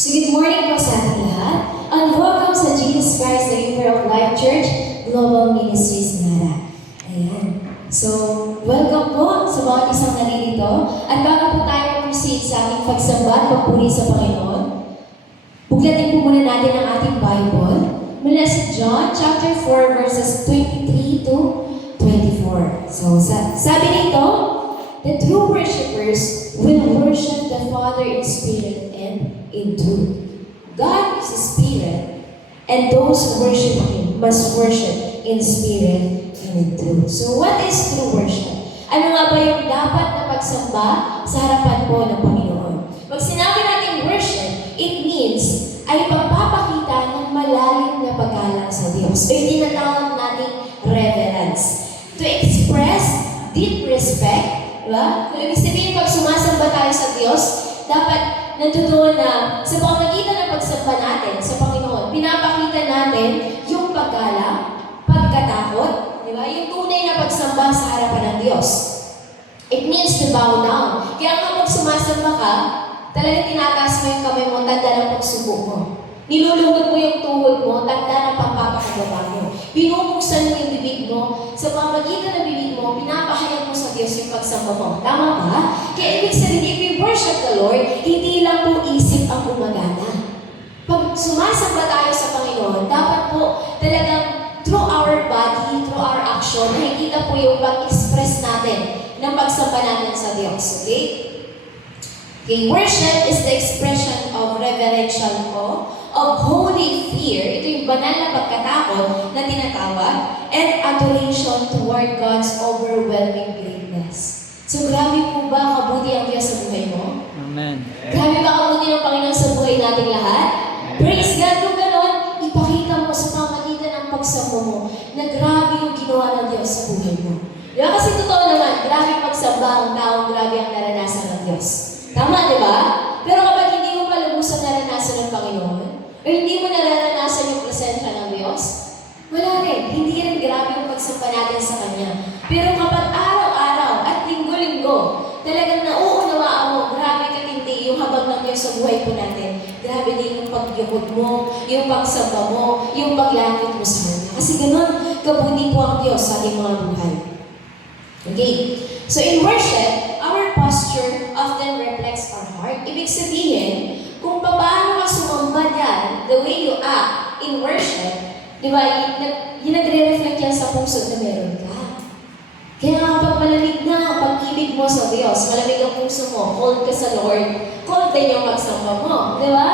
So good morning po sa ating lahat, and welcome sa Jesus Christ, the River of Life Church, Global Ministries Nara. Ayan. So, welcome po sa bawat isang naririto. At bago po tayo proceed sa ating pagsamba at pagpuri sa Panginoon, buklatin po muna natin ang ating Bible mula sa John chapter 4 verses 23 to 24. So, sabi nito, the true worshipers will worship the Father in spirit and in truth. God is a spirit, and those who worship Him must worship in spirit and in truth. So, what is true worship? Ano nga ba yung dapat na pagsamba sa harapan po ng Panginoon? Pag sinabi natin worship, it means ay pagpapakita ng malalim na paggalang sa Diyos. O yung tinatawag natin reverence. To express deep respect. Diba? Kung ibig sabihin, pag sumasamba tayo sa Diyos, dapat natutunan na sa pamamagitan ng pagsamba natin sa Panginoon, pinapakita natin yung paggalang, pagkatakot, diba? Yung tunay na pagsamba sa harapan ng Diyos. It means to bow down. Kaya kapag sumasamba ka, talagang tinataas mo yung kamay mo, tanda ng pagsubo mo. Nilulugod mo yung tuhod mo, tanda ng pagpapakababa mo. Binubuksan mo yung bibig mo. Sa pamamagitan ng bibig mo, pinapahayag mo sa Diyos yung pagsamba mo. Tama ba? Kaya ibig sabihin, if we worship the Lord, hindi lang po isip ang gumagana. Pag sumasamba tayo sa Panginoon, dapat po talagang through our body, through our action, nakikita po yung pag-express natin ng pagsamba natin sa Diyos. Okay? Okay, worship is the expression of reverential awe, of holy fear, ito yung banal na pagkatakot na tinatawag, and adoration toward God's overwhelming greatness. So grabe po ba kabuti ang Diyos sa buhay mo? Amen. Grabe ba kabuti ng Panginoon sa buhay nating lahat? Praise God! Kung gano'n, ipakita mo sa pamagitan ng pagsamba mo na grabe yung ginawa ng Diyos sa buhay mo. Diba? Kasi totoo naman, grabe pagsamba ang tao, grabe ang naranasan ng Diyos. Tama, di ba? Pero kapag hindi mo palubusan naranasan ng Panginoon, o hindi mo naranasan yung presensya ng Diyos, wala rin. Hindi rin grabe yung pagsamba natin sa Kanya. Pero kapag araw-araw at linggo-linggo, talagang nauunawaan mo, grabe katindi yung habag ng Diyos sa buhay po natin. Grabe din yung pagyukod mo, yung pagsamba mo, yung paglapit mo sa Kanya. Kasi ganun, kabuti po ang Diyos sa ating mga buhay. Okay? So in worship, our posture often reflects our heart. Ibig sabihin, kung paano ka sumamba dyan, the way you act in worship, di ba, yung nagre-reflect yan sa puso na meron ka. Kaya kapag malamig na ang pag-ibig mo sa Diyos, malamig ang puso mo, cold ka sa Lord, cold din yung pagsamba mo. Di ba?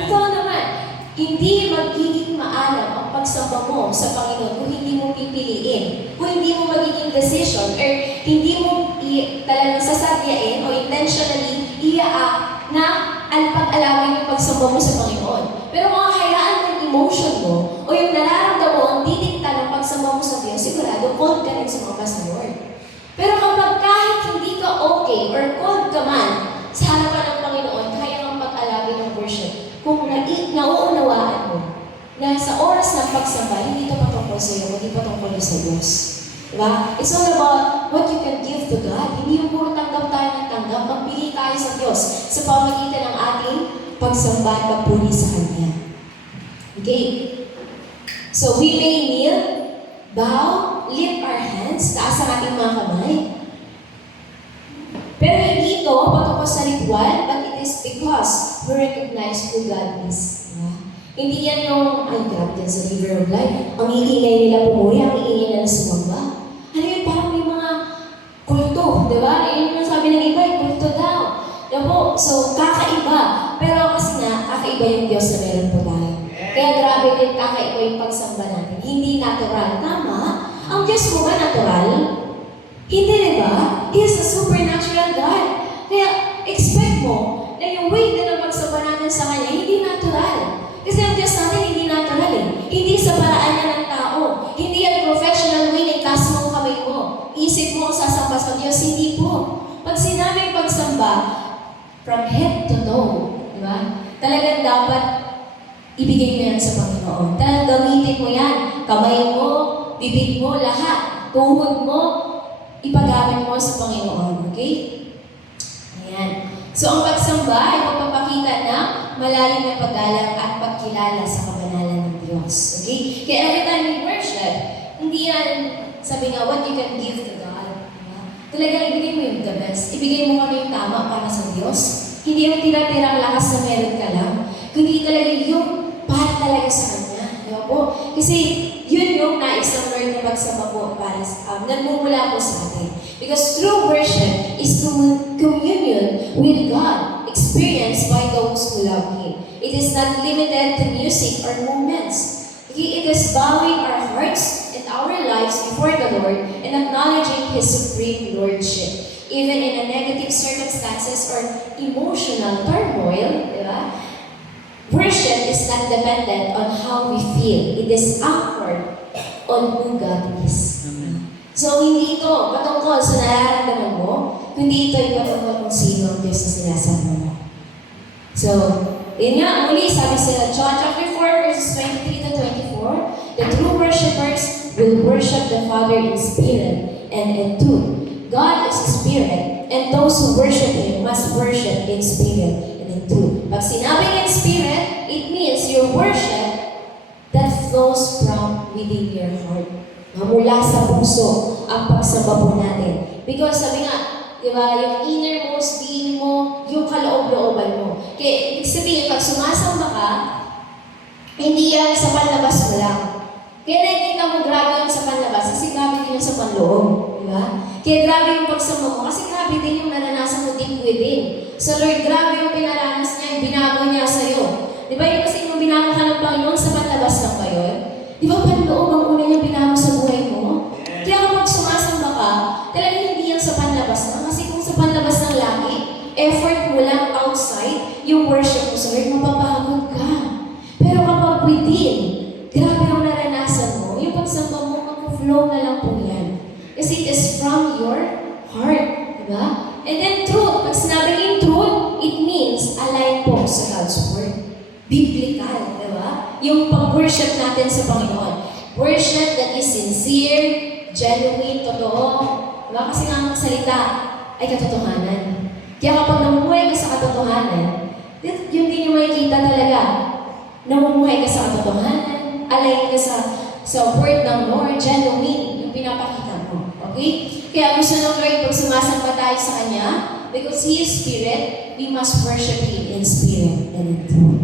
Totoo naman, hindi magiging maalam ang pagsamba mo sa Panginoon kung hindi mo pipiliin, kung hindi mo magiging decision, or hindi mo talagang sasadyain o intentionally i-act na pag-alawin yung pagsamba mo sa Panginoon. Pero kung hayaan mo yung emotion mo o yung nararamdaman mo ang didikta ng pagsamba mo sa Diyos, sigurado cold ka rin sumamba sa Lord. Pero kapag kahit hindi ka okay or cold ka man sa harapan ng Panginoon, kaya kang pag-alawin ng worship. Kung nauunawaan mo na sa oras ng pagsamba, hindi ito patungkol sa iyo, hindi patungkol sa Diyos. Diba? It's all about what you can give to God. Hindi yung puro tanggap tayo ng tanggap, magbigay tayo sa Diyos sa pamamagitan ng ating pagsamba at pagpuri sa Kanya. Okay? So we may kneel, bow, lift our hands, taas ang ating mga kamay. Pero hindi ito patungkol sa ritual, but it is because we recognize who God is. Diba? Hindi yan yung, ay grabe yan sa River of Life, ang iingay nila pumuri, ang iingay nila sumamba. Ano yun, parang may mga kulto, di ba? Yun yung sabi ng iba, kulto daw. Diba? So, kakaiba. Pero kasi nga, kakaiba yung Diyos na meron po tayo. Kaya grabe din kakaiba yung pagsamba natin. Hindi natural. Tama? Ang Diyos mo ba natural? Hindi, di ba? He is a supernatural God. Kaya, expect mo na yung way din ng pagsamba natin sa Kanya, hindi natural. Kasi ang Diyos natin hindi natural eh. Hindi sa paraan niya ng tao. Hindi yan professional way na itaas mo ang kamay mo. Isip mo ang sasamba sa Diyos. Hindi po. Pag sinabing pagsamba, from head to toe, di ba? Talagang dapat ibigay mo yan sa Panginoon. Talagang gamitin mo yan. Kamay mo, bibig mo, lahat. Tuhod mo, ipagamit mo sa Panginoon. Okay? Ayan. So, ang pagsamba ay magpapakita na malalim na paggalang at pagkilala sa kabanalan ng Diyos. Okay? Kaya every time we worship, hindi yan, sabi nga, what you can give to God. Diba? Talagang ibigay mo yung the best. Ibigay mo kami yung tama para sa Diyos. Hindi yung tira-tirang lakas na meron ka lang, kundi talaga yung para talaga sa Kanya. Diba po? Kasi yun yung nais ng Lord na magsama po para nagmumula po sa atin. Because true worship is communion with God, experienced by those who love Him. It is not limited to music or moments. It is bowing our hearts and our lives before the Lord and acknowledging His supreme Lordship. Even in a negative circumstances or emotional turmoil, diba? Worship is not dependent on how we feel. It is anchored on who God is. So, hindi ito patungkol sa nararamdaman mo, kundi ito ay patungkol kung sino ang Diyos na sinasama mo. So, yun nga, muli sabi sa John chapter 4, verses 23 to 24, the true worshipers will worship the Father in spirit and in truth. God is spirit, and those who worship Him must worship in spirit and in truth. Pag sinabing in spirit, it means your worship that flows from within your heart. Mula sa puso ang pagsamba po natin. Because sabi nga, di ba, yung innermost being mo, yung kaloob-looban mo. Kaya, ibig sabihin, pag sumasamba ka, hindi yan sa panlabas mo lang. Kaya nakikita mo grabe yung sa panlabas, kasi grabe din yung sa panloob. Di ba? Kaya grabe yung pagsamba mo, kasi grabe din yung naranasan mo deep within. So Lord, grabe yung pinaranas niya, yung binago niya sa'yo. Di ba yung kasi yung binago ka ng Panginoon, sa panlabas lang ba yun? Di ba panloob ang una niya binago sa buhay mo? Kaya kapag sumasamba ka, talagang hindi yan sa panlabas lang. Kasi kung sa panlabas ng lagi, effort mo lang outside, yung worship mo sa Lord, mapapagod ka. Pero kapag within, grabe ang naranasan mo, yung pagsamba mo, mag-flow na lang po yan. Kasi it is from your heart. Diba? And then truth, pag sinabing yung truth, it means align po sa God's Word. Biblical, di ba? Yung pag-worship natin sa Panginoon. Worship that is sincere, genuine, totoo. Diba? Kasi nga ang salita ay katotohanan. Kaya kapag namumuhay ka sa katotohanan, yun din yung makikita talaga. Namumuhay ka sa katotohanan, align ka sa word ng Lord, genuine, yung pinapakita mo. Okay? Kaya gusto ng Lord, pag sumasamba tayo sa Kanya, because He is Spirit, we must worship Him in spirit and in truth.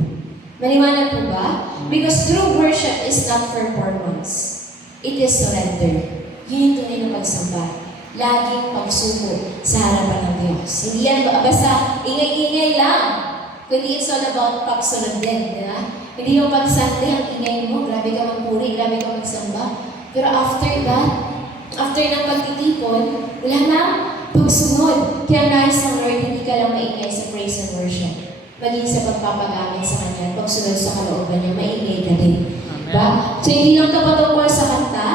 Maliwanag po ba? Because true worship is not performance. It is surrender. Yun yung tunay na pagsamba. Laging pagsuko sa harapan ng Diyos. Hindi yan basta ingay-ingay lang. Kundi it's all about pagsunod din. Di ba? Hindi yung pag-Sunday, ang ingay mo, grabe ka magpuri, grabe ka magsamba. Pero after that, after ng pagtitipon, wala na pagsunod. Kaya nais ng Lord, hindi ka lang maingay sa praise and worship. Maging sa pagpapagamit sa Kanya, pagsunod sa kalooban niya, maingay ka din. Diba? So, hindi lang ito patungkol sa kanta,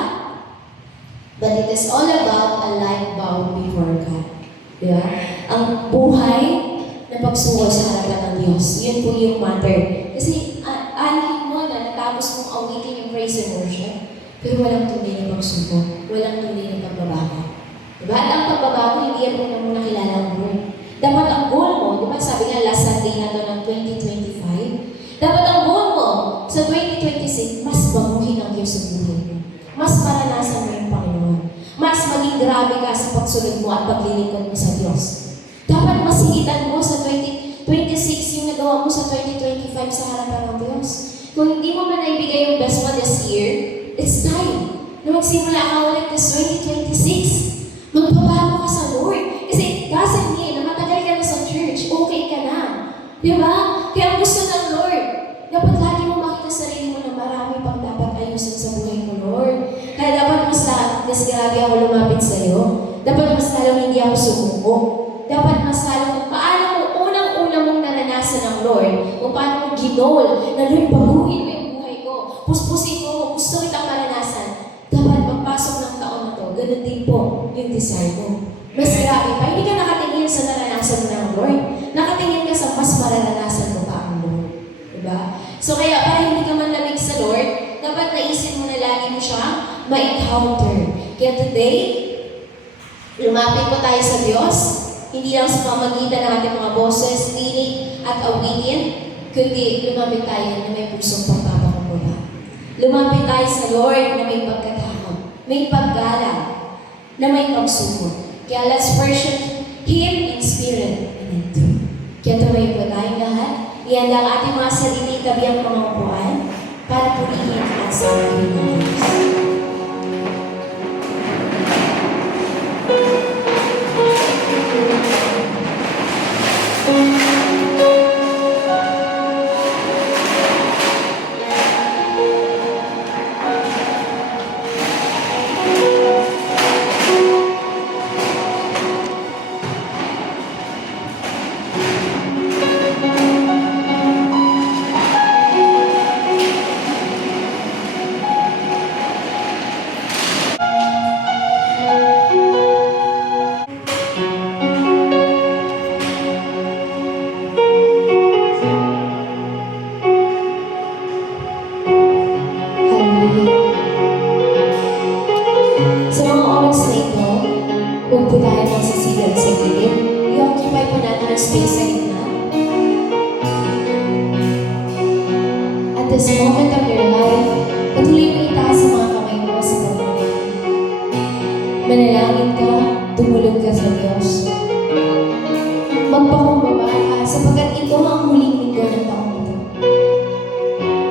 but it is all about a life bow before God. Diba? Ang buhay na pagsuko sa harapan ng Diyos. Yun po yung matter. Kasi, anin mo na natapos mong awitin yung praise and worship, pero walang tunay na pagsuko. Walang tunay na pagbabago. Diba? At ang pagbabago, hindi yan mo nakilala ang Lord. Dapat ang goal mo, di ba sabi nga last Sunday na to ng 2025, dapat ang goal mo sa 2026, mas baguhin ang Diyos sa buhay mo. Mas maranasan mo yung Panginoon. Mas maging grabe ka sa pagsunod mo at paglilingkod mo sa Diyos. Dapat mas higitan mo sa 2026 yung nagawa mo sa 2025 sa harapan ng Diyos. Kung hindi mo man naibigay yung best mo this year, it's time na magsimula ka ulit this 2026. Magbabago ka sa Lord. Kasi doesn't mean na matagal ka na sa church, okay ka na. Di ba? Kaya ang gusto ng Lord, dapat lagi mo makita sarili mo na marami pang dapat ayusin sa buhay mo, Lord. Kaya dapat mas grabe ako lumapit sa iyo. Dapat mas lalong hindi ako sumuko. Dapat mas lalong paano mo unang-una mong naranasan ng Lord, kung paano mo ginol na Lord, baguhin mo yung buhay ko. Puspusin ko, gusto kitang maranasan. Dapat pagpasok ng taon na to, ganun din po yung desire mo. Mas grabe pa, hindi ka nakatingin sa naranasan mo ng Lord. Nakatingin ka sa mas mararanasan mo pa ang Lord. Diba? So kaya para hindi ka man lamig sa Lord, dapat naisip mo na lagi mo siya ma-encounter. Kaya today, lumapit po tayo sa Diyos, hindi lang sa pamagitan ng ating mga boses, lirik at awitin, kundi lumapit tayo na may pusong pagpapakumbaba. Lumapit tayo sa Lord na may pagkatakot, may paggalang, na may pagsubok. Kaya let's worship Him in spirit and in truth. Kaya tumayo po tayong lahat. Iyan lang ating mga sarili tabi ang mga upuan para purihin at sambahin ng Diyos. Sa mga oras na ito, huwag po tayo magsisigal sa gilid. I-occupy po natin ang space sa gitna. At this moment of your life, patuloy mo itaas sa mga kamay mo sa pagmamahal. Manalangin ka, tumulog ka sa Diyos. Magpakumbaba ka sapagkat ito ang huling linggo ng taong ito.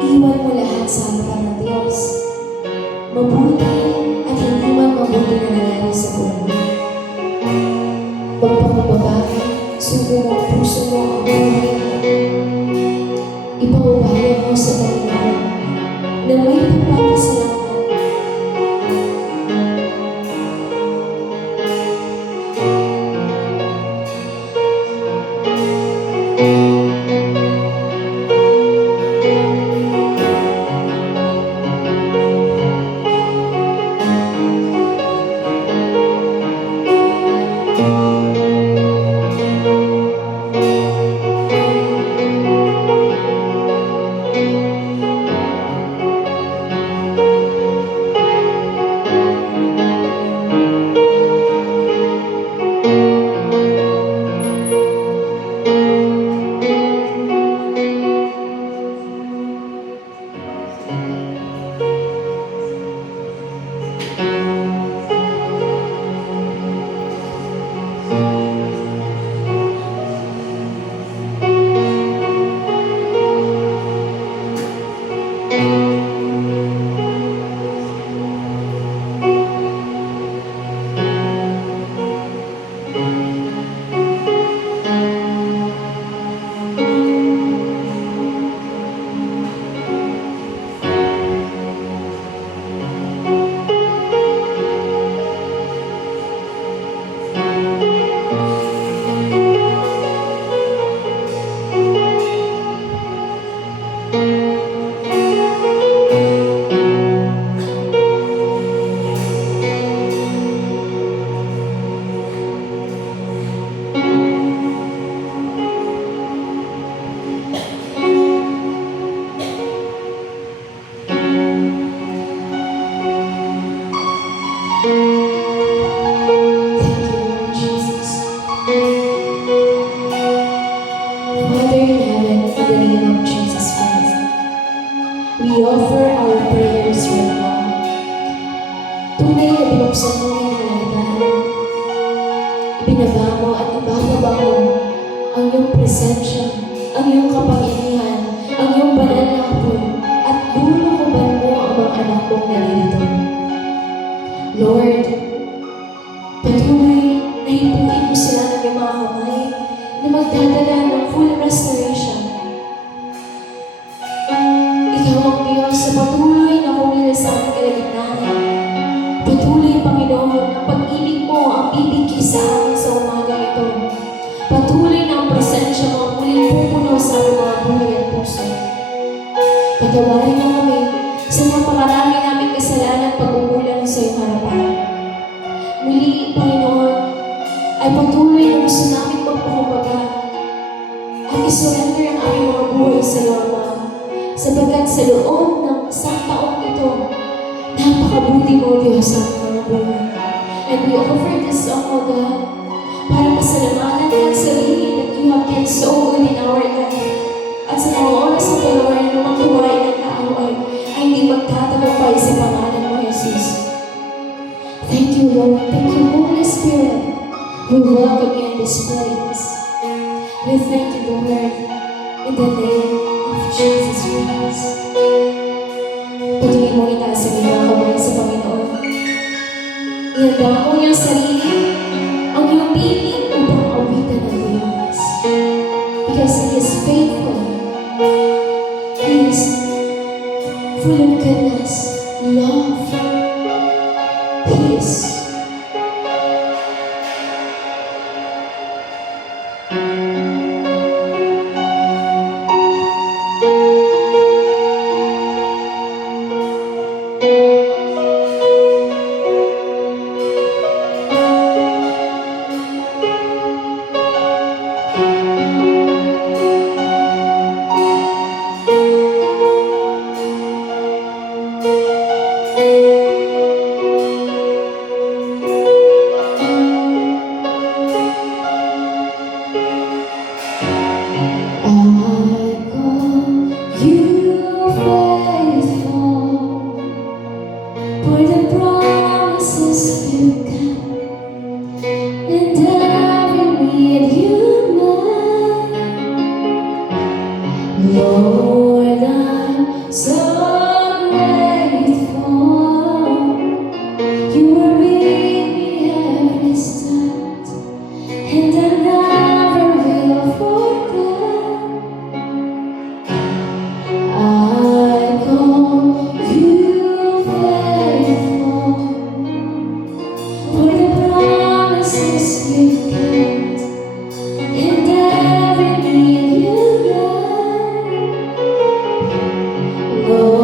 Iwan mo lahat sa harapan ng Diyos. Mabuti at hindi man mabuti na nangyari sa buhay. Magpakumbaba ka, sugo mo ang puso mo ang buhay mo. Ipangubaya mo sa Panginoon na may pagpapasalamat. We offer our prayers right now. Tunay na binuksan mo yung kalagdahan. Ibinaba mo at ibababa mo ang iyong presensya, ang iyong kapangyarihan, ang iyong banal na hapon, at lulukuban mo ang mga anak mong naririto. Lord, patuloy na hipuin mo sila ng iyong mga kamay na magdadala ng full restoration. Ikaw ang Diyos sa patuloy na kumila sa aming kalagitnaan. Patuloy, Panginoon, ang pag-ibig mo ang ibigay sa amin sa umaga ito. Patuloy na ang presensya mo ang muling pupuno sa aming mga buhay at puso. Patawarin mo kami sa napakarami naming kasalanan pag-umulan sa iyong harapan. Muli, Panginoon, ay patuloy na gusto namin magpakubaga at isurrender ang aming mga buhay sa iyo, Ama. Sapagkat sa loob ng isang taong ito, napakabuti mo, Diyos, sa mga buhay. And we offer this song, O God, para pasalamatan ang sarili that you have been so good in our life at sa mga in the name of Jesus Christ. Patuloy mo itaas ang iyong kamay sa Panginoon. Ihanda mo ang iyong sarili, ang iyong piling upang awitan ng Diyos. Because He is faithful. He is full of goodness, love, peace. For the promises you kept, and every need you met. Lord, I'm so grateful. You were with me every step, and I never will forget. I call you faithful, for the promises you kept, and every need you met. Lord,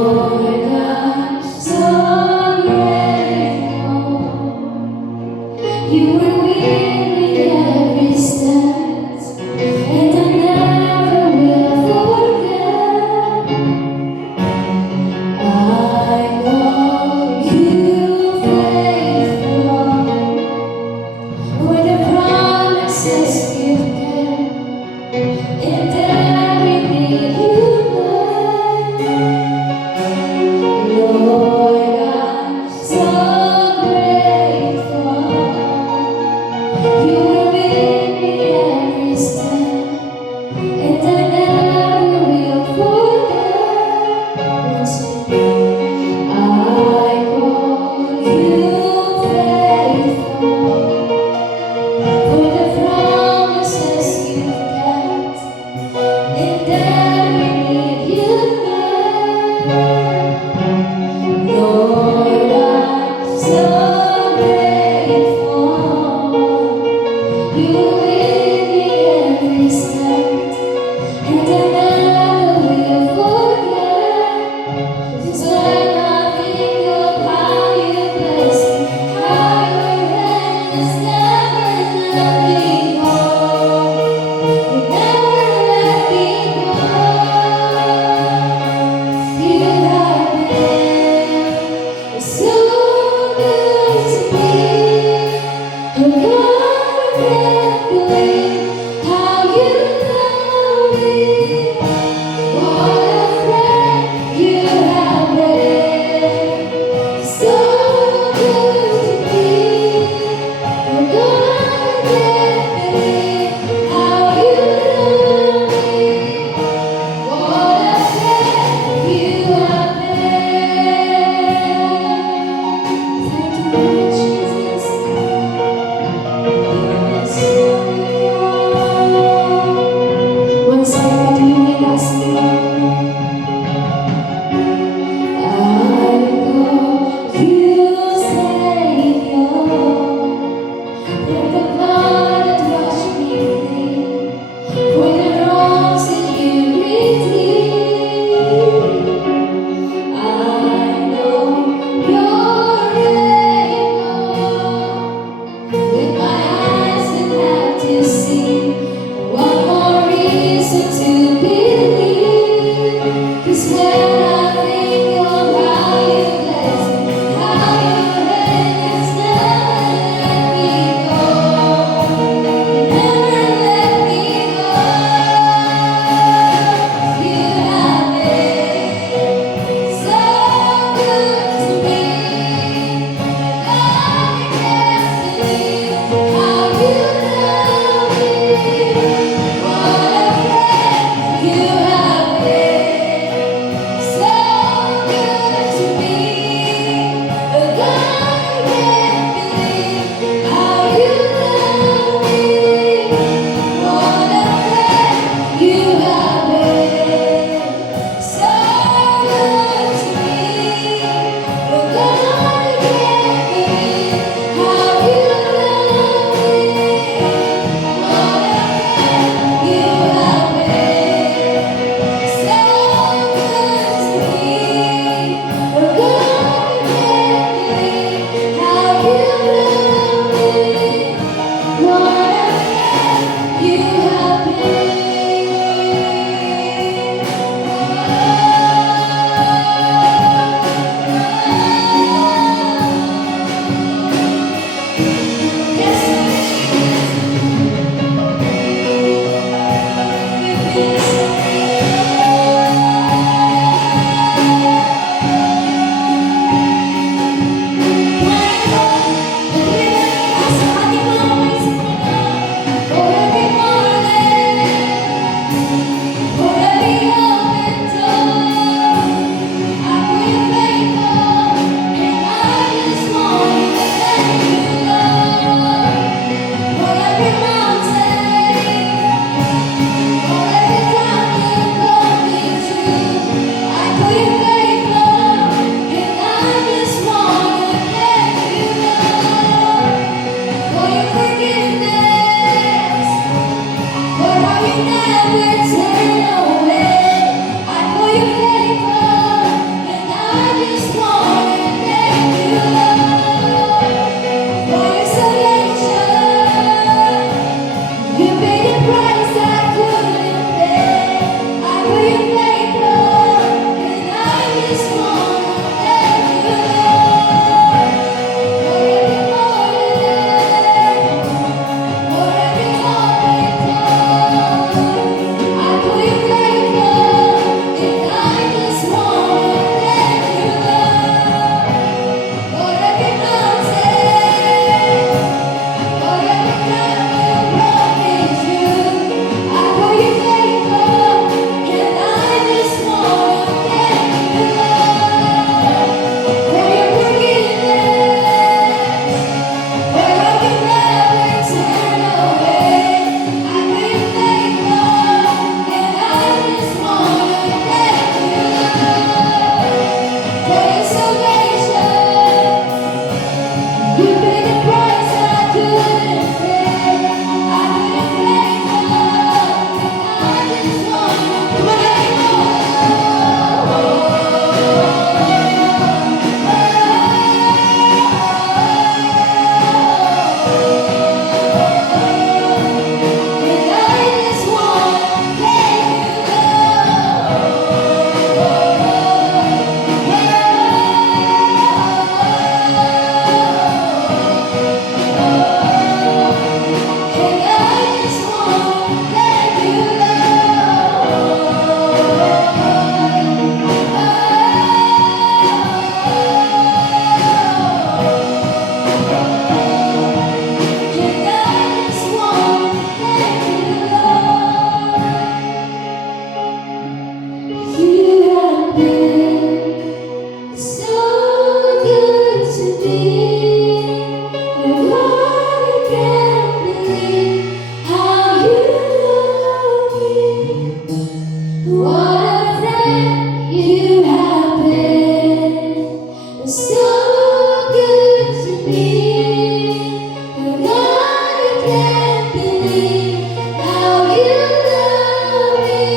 What a friend you have been. So good to me. God, I can't believe how you love me.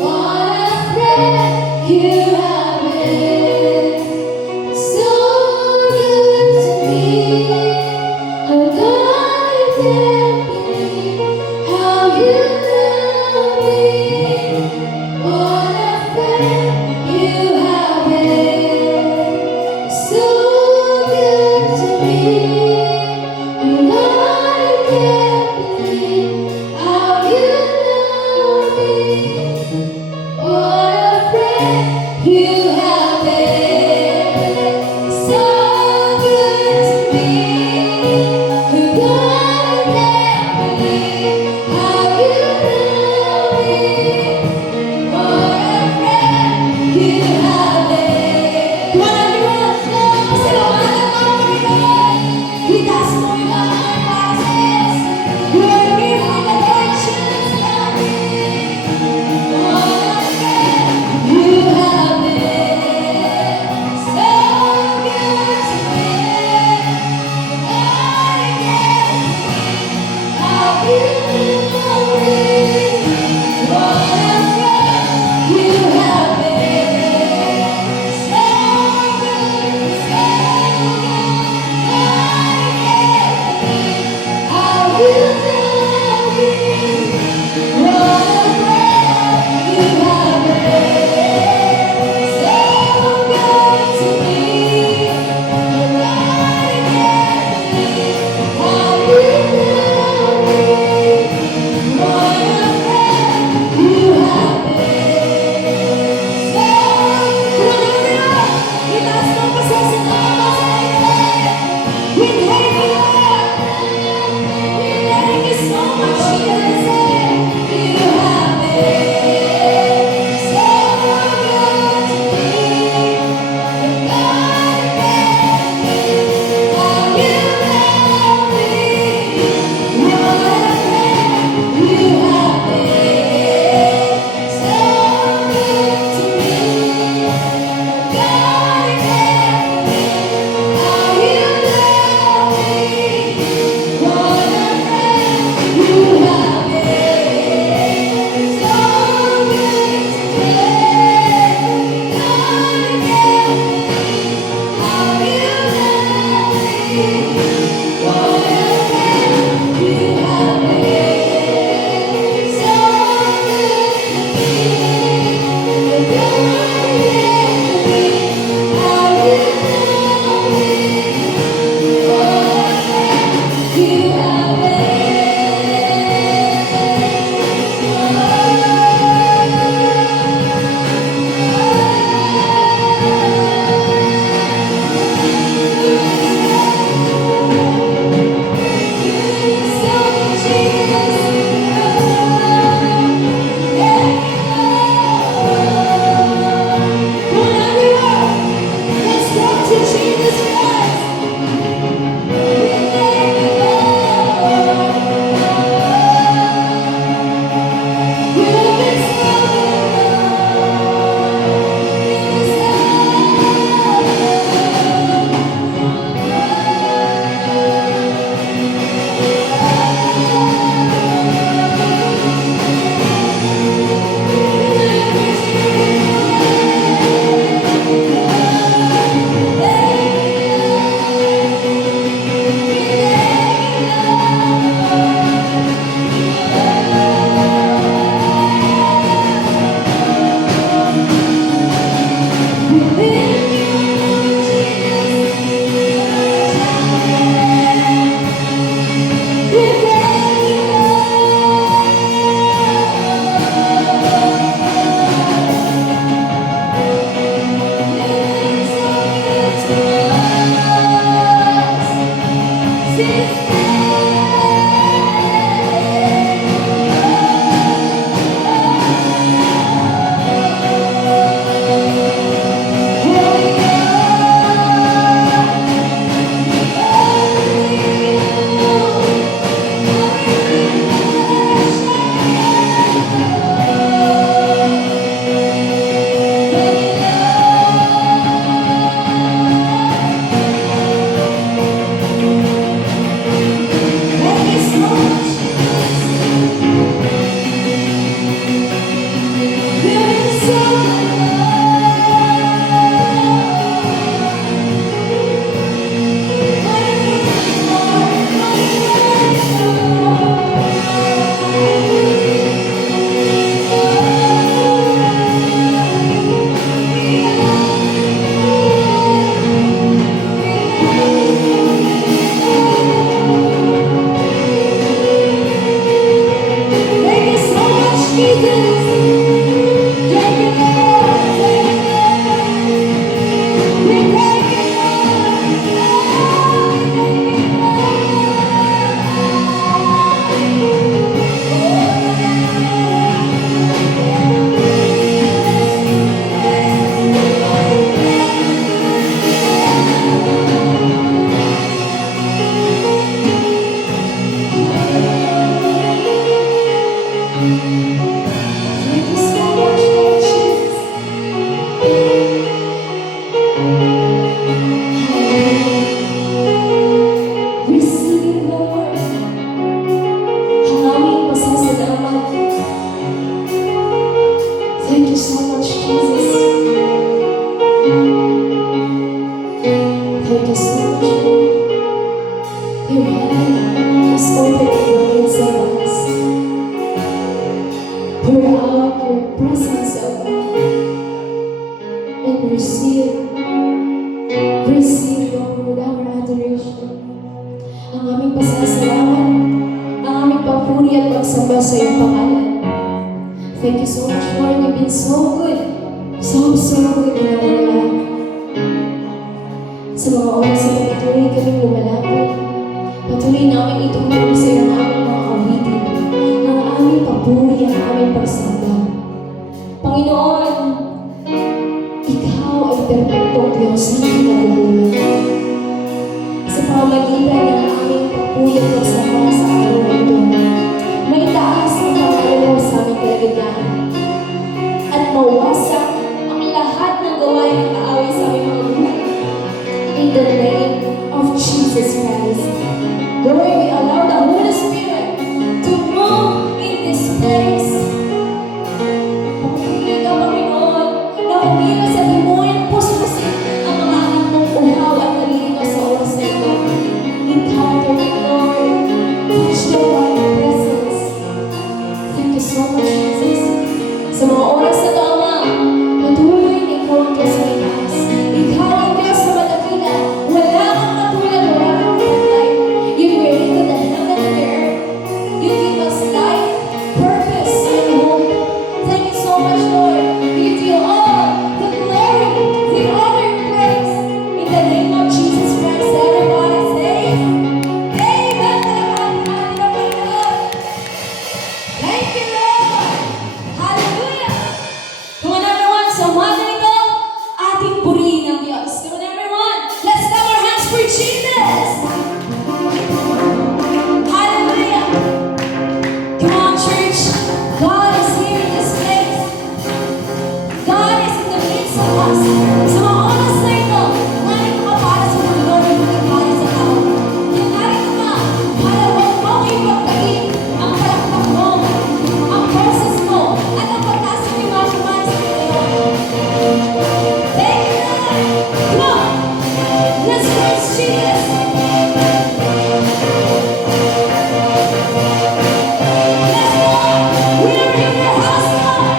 What a friend you have been. So good to me. Oh God, I can't believe how you love me. What a friend you have been. So good to me. Oh God, I can't believe how you love me. What a friend you Thank you so much, Jesus. Thank you so much, Lord. Your hand is open in the midst of us. Pour out your presence, O God, and receive, Lord, our adoration. Ang aming pasasalamat, ang aming papuri at pagsamba sa iyong pangalan. Thank you so much, Lord. You've been so good. So good in our life. Sa mga oras na patuloy kaming lumalapit, patuloy namin itutulong sa iyo ang aming mga awitin, ang aming papuri, ang aming pagsamba. Panginoon, Ikaw ay perfectong Diyos na hindi nagugulat. Sa pamamagitan ng aming papuri at pagsamba sa araw na ito, may taas ang pangalawa sa aming kalagayan at mawasak ang lahat ng gawain ng kaaway sa aming mga buhay. In the name of Jesus Christ, Lord, we allow the Holy Spirit to move in this place. Pagpili ka, Panginoon, na kumilos at himuin puso-pusin ang mga anak mong uhaw at nalilito sa oras na ito. Encounter me, Lord. Touch the one presence. Thank you so much, Jesus. Sa mga oras na ito, Ama, patuloy na Ikaw ang Diyos sa itaas. Ikaw ang Diyos sa malakina. Wala kang katulad, wala kang katulad. You created the heaven and the earth. You give us life, purpose, and hope. Thank you so much, Lord. We give you all the glory, the honor, and praise. In the name of Jesus Christ, everybody says, Amen. Thank you, Lord. Hallelujah. Come on, everyone. Sa umaga nito, ating purihin ang Diyos. Come on, everyone. Let's clap our hands for Jesus. Hallelujah. Come on, church. God is here in this place. God is in the midst of us. Sa mga oras na ito, narito ka para sa mundo, hindi para sa tao. Kaya narito ka para huwag mong ipagdaig ang palakpak mo, ang boses mo, at ang pagtaas ng mga kamay sa Panginoon. Thank you, Lord. Come on. Let's praise Jesus. Let's go. We are in your house, Lord.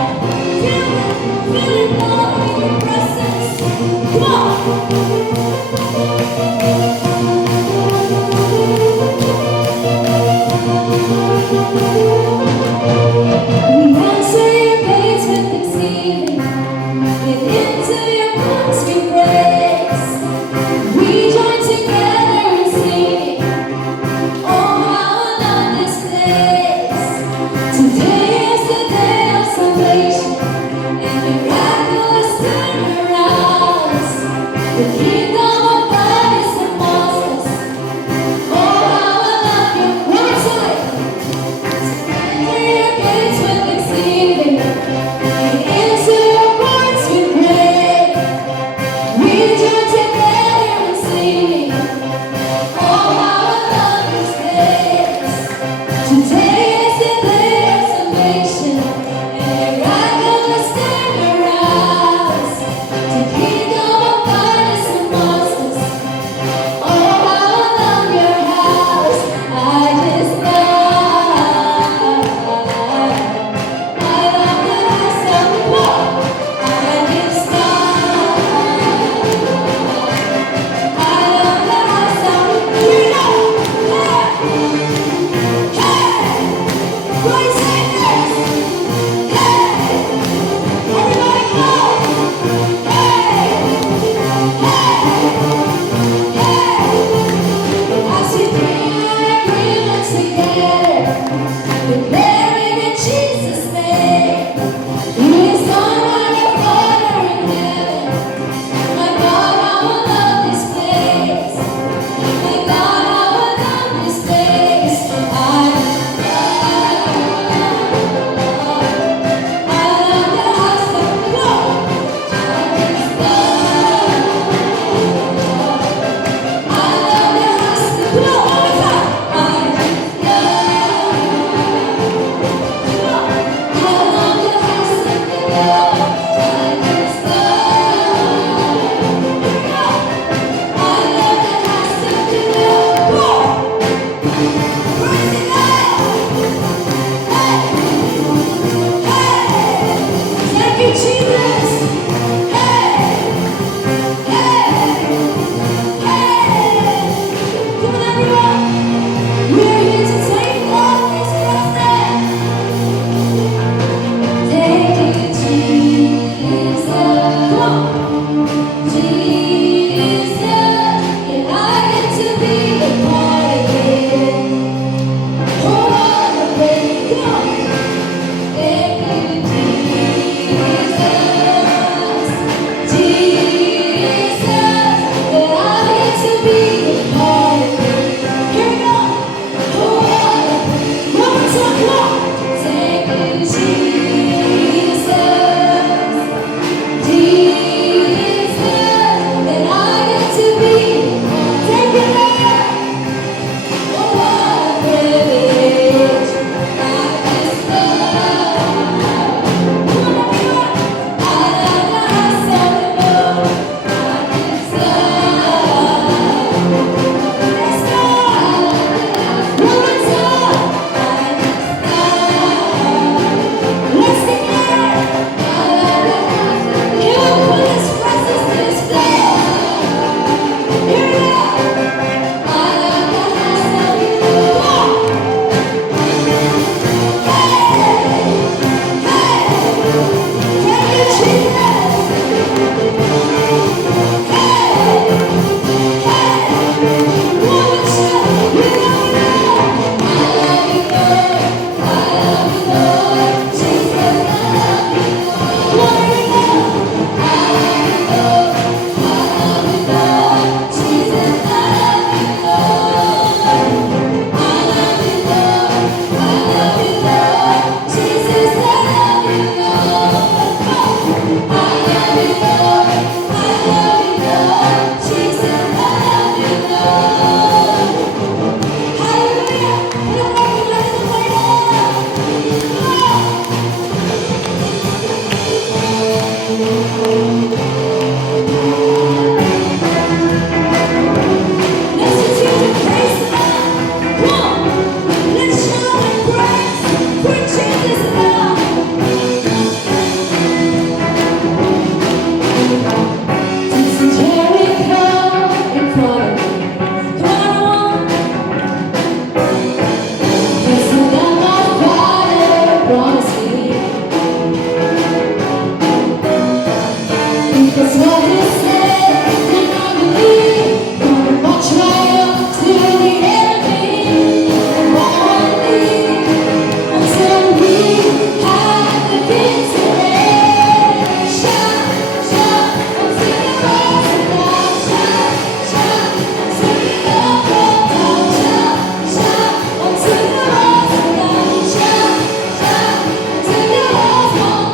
Feel it, Lord, in your presence. Just what you said, and I believe, gonna watch right up to the enemy. Won't leave until we have the victory. Shout, shout, until the rising up. Shout, shout, until the overcome. Shout, shout, until the rising up. Shout, shout, until the overcome.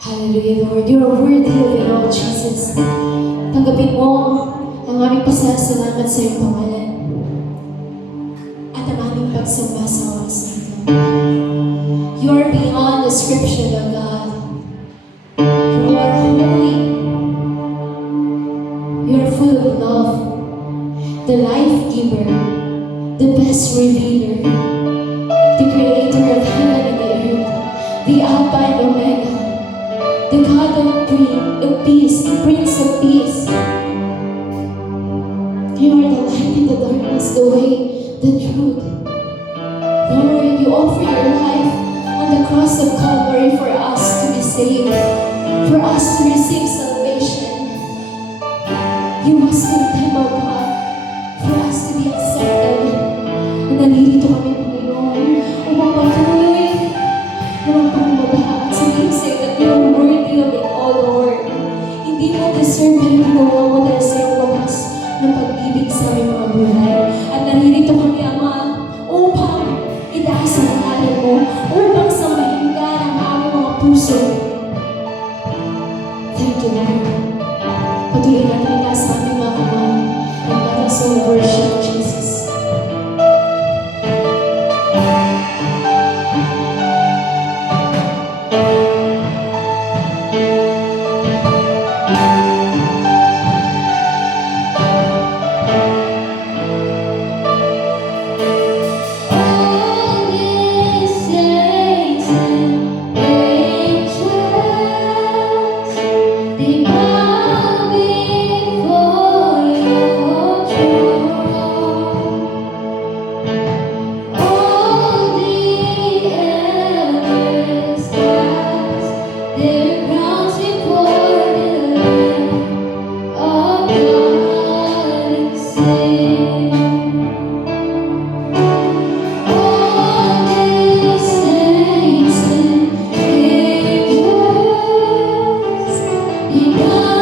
Hallelujah, Lord. You are worthy of it all, Jesus. Tanggapin mo ang aming pasasalamat sa iyong pangalan at ang aming pagsamba sa oras na ito. You are beyond description, O God. You are holy. You are full of love, the life giver, the best revealer, the creator of heaven and the earth, the Alpha and Omega, the God of peace, Prince of Peace, receive salvation. You must want them, O God, for us to be accepted. Nandito kami, Panginoon, upang patuloy na magpangbabaha at sinisig at you are worthy of it all, Lord. Hindi mo deserve yung ginawa mo dahil sa iyong wakas ng pag-ibig sa aming mga buhay. At nandito kami, Ama, upang itaas ang ngalan mo, upang sambahin ka ng aming mga puso. Thank you, Lord. Patuloy natin itaas ang aming mga kamay and let us all worship Jesus. You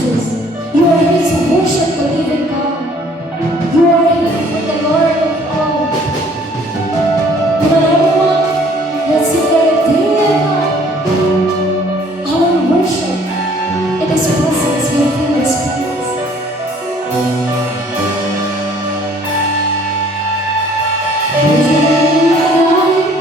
Jesus. You are here to worship the living God. You are here for the Lord of all. Everyone, let's sing that day and night. Our worship in His presence, we feel His presence. Day and night,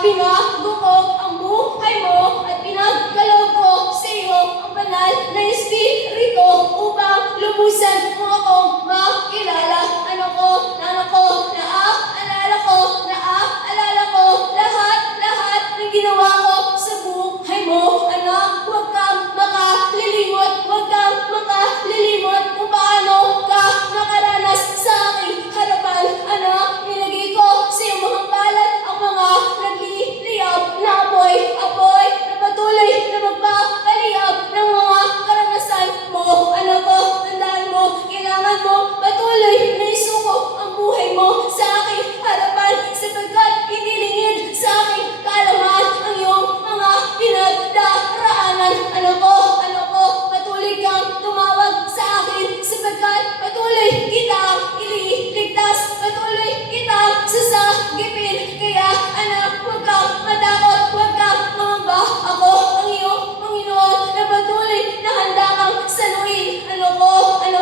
pinaguko ang buhay mo at pinagkaloob ko sa iyo ang banal na Espiritu upang lubusan mo akong makilala. Ano ko, naaalala ko, lahat ng ginawa ko sa buhay mo. Anak, huwag kang makalilimot kung paano ka nakaranas sa aking harapan. Anak, nilagay ko sa iyong mga palad ang mga nagliliyab na apoy na patuloy na magpapaliyab ng mga karanasan mo. Anak ko, tandaan mo, kailangan mo patuloy na isuko ang buhay mo sa aking harapan sapagkat hindi lingid sa aking kaalaman ang iyong mga pinagdaraanan. Anak ko, patuloy kang tumawag sa akin sapagkat patuloy kitang ililigtas, patuloy kitang sasagipin. Kaya anak, huwag kang matakot, huwag kang mangamba. Ako ang iyong Panginoon na patuloy na handa kang saluhin. Ano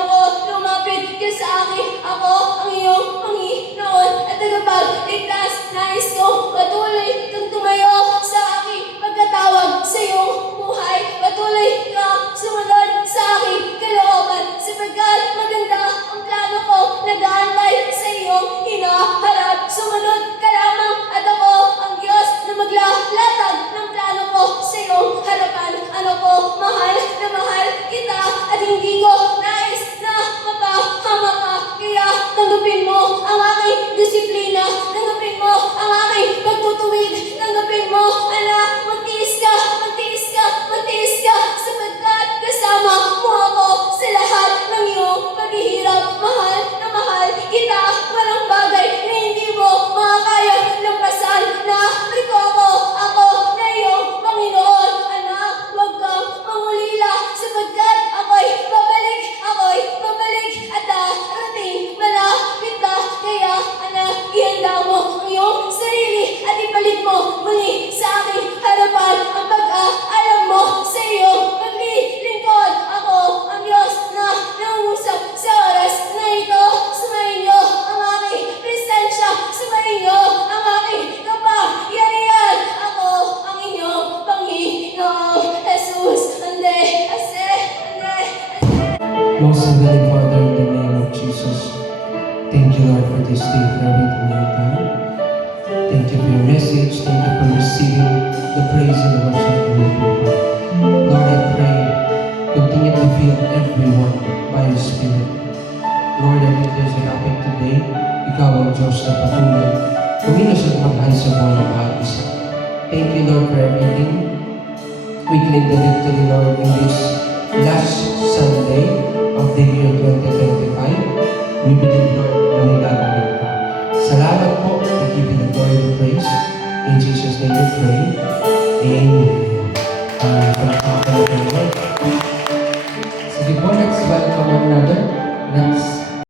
ko, lumapit ka sa akin. Ako ang iyong Panginoon at tagapagligtas. Nais ko patuloy kang tumayo sa aking pagkatawag sa iyong buhay. Patuloy kang sumunod sa aking kalooban sapagkat maganda ang plano ko. Nag-aantay sa iyong hinaharap. Sumunod ka lamang at ako ang Diyos na maglalatag ng plano ko sa iyong harapan. Ano ko, mahal na mahal kita at hindi ko nais na mapahama ka. Kaya tanggapin mo ang aking disiplina, tanggapin mo ang aking pagtutuwid, tanggapin mo, anak, magtiis ka sapagkat kasama mo ako sa lahat ng iyong paghihirap. Mahal na mahal kita, walang bagay na hindi mo makakaya lampasan. Narito ako na iyong Panginoon. Anak, huwag kang mangulila sapagkat ako'y babalik at darating malapit na. Kaya anak, ihanda mo ang iyong sarili at ibalik mo muli sa aking harapan ang pag-aalam mo sa iyo. Maglilingkod ako ang Diyos na nangungusap sa oras na ito. Sumayin niyo ang aking presensya, sumayin niyo ang aking kapangyarihan. Ako ang inyong Panginoong Jesus. Most Heavenly Father, in the name of Jesus, thank you, Lord, for this day, for everything you have done. Thank you for your message. Thank you for receiving the praise and the worship of your people. Lord, I pray, continue to fill everyone by your Spirit. Lord, I declare sa topic today, ikaw ang Diyos na patuloy. Kumilos at maghay sa buhay ng bawat isa. Thank you, Lord, for everything. We claim the victory, Lord, in this last Sunday of the year 2025. We believe, Lord, na may gagawin ka. Salamat po. We give you the glory and praise. In Jesus' name we pray. Amen.